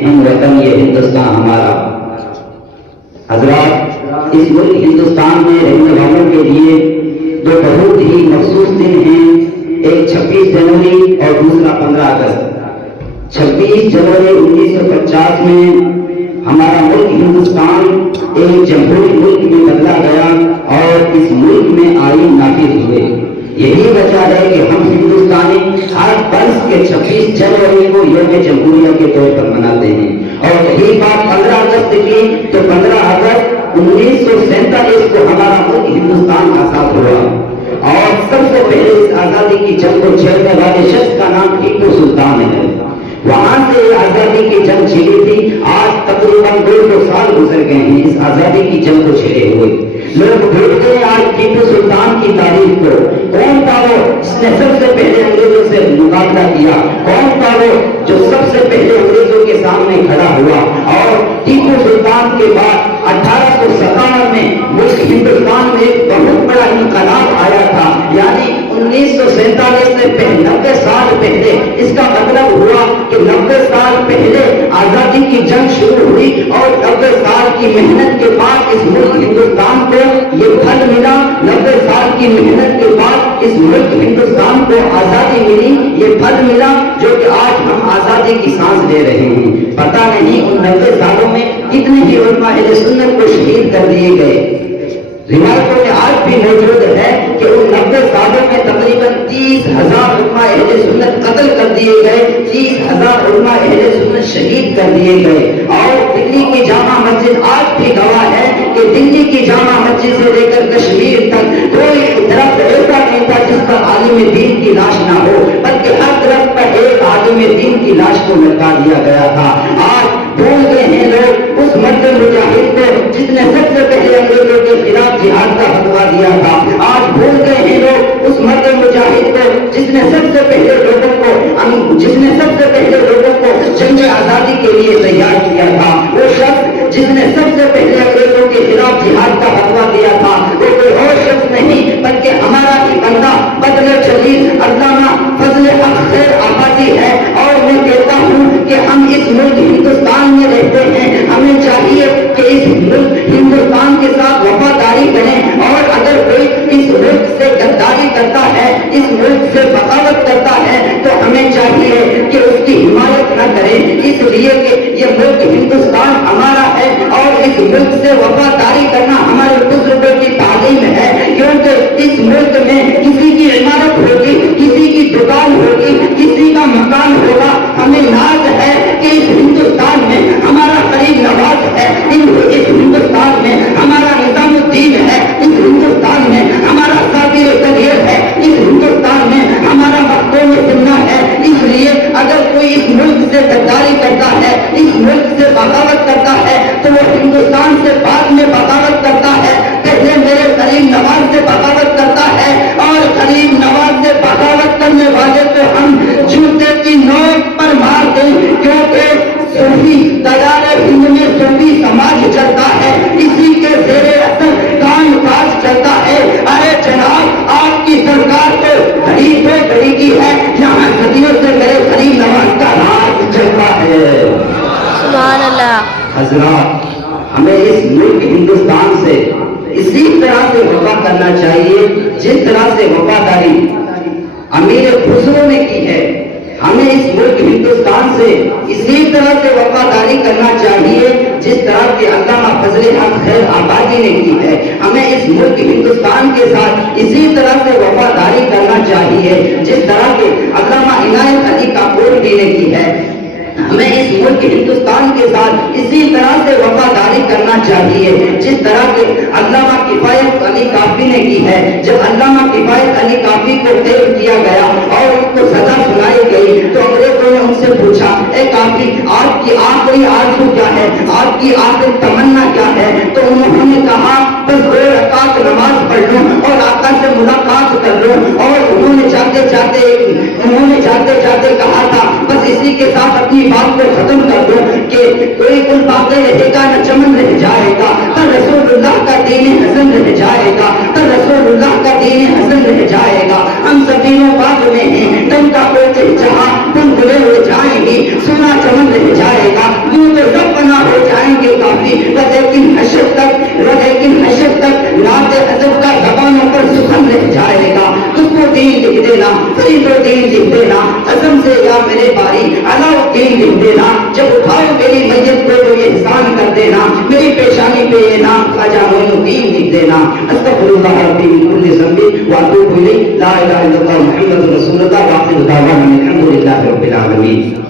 ہم وطن یہ ہندوستان ہمارا. حضرات، اس ملک ہندوستان میں رہنے والوں کے لیے دو بہت ہی مخصوص دن ہیں، ایک 26 جنوری اور دوسرا 15 اگست. 26 جنوری 1950 میں ہمارا ملک ہندوستان ایک جمہوری ملک میں بدلا گیا اور اس ملک میں آئین نافذ ہوئے. یہی وجہ ہے کہ ہم ہندوستانی ہر برس کے 26 جنوری کو یوم جمہوریہ کے طور پر مناتے ہیں. اور یہی بات 15 اگست کی تو 15 اگست 1947 کو ہمارا ملک ہندوستان آزاد ہوا اور سب سے پہلے اس آزادی کی جنگ کو چھیڑنے والے شخص کا نام ٹیپو سلطان ہے. وہاں سے آزادی کی جنگ چھڑی تھی. آج تقریباً 200 سال گزر گئے ہیں اس آزادی کی جنگ کو چھڑے ہوئے. لوگ بھولتے ہیں آج ٹیپو سلطان کی تاریخ کو. کون تھا وہ جس نے سب سے پہلے انگریزوں سے مقابلہ کیا؟ کون تھا وہ جو سب سے پہلے انگریزوں کے سامنے کھڑا ہوا؟ اور ٹیپو سلطان کے بعد 1857 میں ملک ہندوستان میں ایک بہت بڑا انقلاب آیا تھا. یعنی 1947 سے 90 سال پہلے. اس کا مطلب ہوا کہ 90 سال پہلے آزادی کی جنگ شروع ہوئی اور 90 سال کی محنت کے بعد اس ملک ہندوستان کو یہ پھل ملا. 90 سال کی محنت کے بعد اس ملک ہندوستان کو آزادی ملی، یہ پھل ملا جو کہ آج ہم آزادی کی سانس لے رہے ہیں. پتہ نہیں ان 90 سالوں میں کتنے ہی علماء اہل سنت کو شہید کر دیے گئے. روایتوں میں آج بھی موجود ہے کہ ان 90 سالوں میں تقریباً 30,000 علماء اہل سنت قتل کر دیے گئے، 30,000 علماء اہل سنت شہید کر دیے گئے. اور دلی کی جامع مسجد آج بھی گواہ ہے کہ دلی کی جامع مسجد سے لے کر کشمیر تک کوئی درخت ایسا نہیں تھا جس پر عالم دین کی لاش نہ ہو، بلکہ ہر درخت پر ایک عالم دین کی لاش کو لٹکا دیا گیا تھا. آج بھول گئے ہیں لوگ اس مرد مجاہد کو جس نے سب سے پہلے انگریزوں کے خلاف جہاد کا فتویٰ دیا تھا. آج بھول گئے ہیں لوگ اس مرد مجاہد کو جس نے سب سے پہلے لوگوں کو جنگ آزادی کے لیے تیار کیا تھا. وہ شخص جس نے سب سے پہلے انگریزوں کے خلاف جہاد کا فتویٰ دیا تھا وہ کوئی اور شخص نہیں بلکہ ہمارا ہی بندہ بدر جلیل علامہ فضل حق خیر آبادی ہے. اور میں کہتا ہوں کہ ہم اس ملک ہندوستان میں رہتے ہیں، ہمیں چاہیے کہ اس ملک ہندوستان کے ساتھ وفاداری کریں. اور اگر کوئی اس ملک سے غداری کرتا ہے، اس ملک سے بغاوت کرتا ہے تو ہمیں چاہیے کہ اس کی حمایت نہ کریں، اس لیے کہ یہ ملک ہندوستان ہمارا ہے اور اس ملک سے وفاداری کرنا ہمارے بزرگوں کی تعلیم ہے. کیونکہ اس ملک میں کسی کی عمارت ہوگی، کسی کی دکان ہوگی، کسی کا مکان ہوگا. ہمیں ناز ہے کہ اس ہندوستان میں ہمارا قریب نواز ہے، اس ہندوستان میں ہمارا نظام الدین ہے، اس ہندوستان میں ہمارا صابر کبیر ہے، اس ہندوستان میں ہمارا مخدوم سنہ ہے. اس لیے اگر کوئی اس ملک سے غداری کرتا ہے، اس ملک سے بغاوت کرتا ہے تو وہ ہندوستان سے بعد میں بغاوت کرتا ہے، پہلے میرے قریب نواز سے بغاوت کرتا ہے. اور قریب نواز سے بغاوت کرنے والے کو ہم جوتے کی نوک پر مار دیں، کیونکہ صوفی تیار ہند میں صوفی سماج چلتا ہے، اسی کے زیر اثر کام کاج چلتا ہے. ارے جناب، آپ کی سرکار تو گھڑی پہ گھڑی کی ہے، یہاں صدیوں سے میرے قریب نواز کا راج چلتا ہے. سبحان اللہ. حضرات، ہمیں اس ملک ہندوستان سے اسی طرح سے وفا کرنا چاہیے جس طرح سے وفاداری امیر خسرو نے کی ہے. ہمیں اس ملک ہندوستان سے اسی طرح سے وفاداری کرنا چاہیے جس طرح کے علامہ فضل حق خیر آبادی نے کی ہے. ہمیں اس ملک ہندوستان کے ساتھ اسی طرح سے وفاداری کرنا چاہیے جس طرح کے علامہ عنایت علی کاکوڑی نے کی ہے. ہمیں اس ملک ہندوستان کے ساتھ اسی طرح سے وفاداری کرنا چاہیے جس طرح کے علامہ کفایت علی کافی نے کی ہے. جب علامہ کفایت علی کافی کو قید کیا گیا اور ان کو سزا سنائی گئی تو انگریزوں نے ان سے پوچھا، اے کافی، آپ کی آخری آرزو کیا ہے، آپ کی آخری تمنا کیا ہے؟ تو انہوں نے کہا بس 2 رکعت نماز پڑھ لوں اور آقا سے ملاقات کر لوں. اور انہوں نے جاتے جاتے کہا تھا بس اسی کے ساتھ اپنی بات کو ختم کر دو کہ کوئی گل باقی رہے گا نہ چمن رہ جائے گا، پر رسول اللہ کا دین حسن رہ جائے گا، پر رسول اللہ کا دین حسن رہ جائے گا. ہم سبینوں بات میں ہیں، تم کا کوئی جہاں تم بھولے ہو جائیں گی، سنا چمن رہ جائے گا. یا میرے باری علاؤالدین لکھ دینا، جب اٹھاؤ میری میت کو تو یہ احسان کر دینا، میری پیشانی پہ یہ نام خواجہ معین الدین لکھ دینا۔ استغفر اللہ ربی من کل ذنب واتوب الیہ، لا الہ الا اللہ محمد رسول اللہ، وآخر دعوانا الحمد للہ رب العالمین۔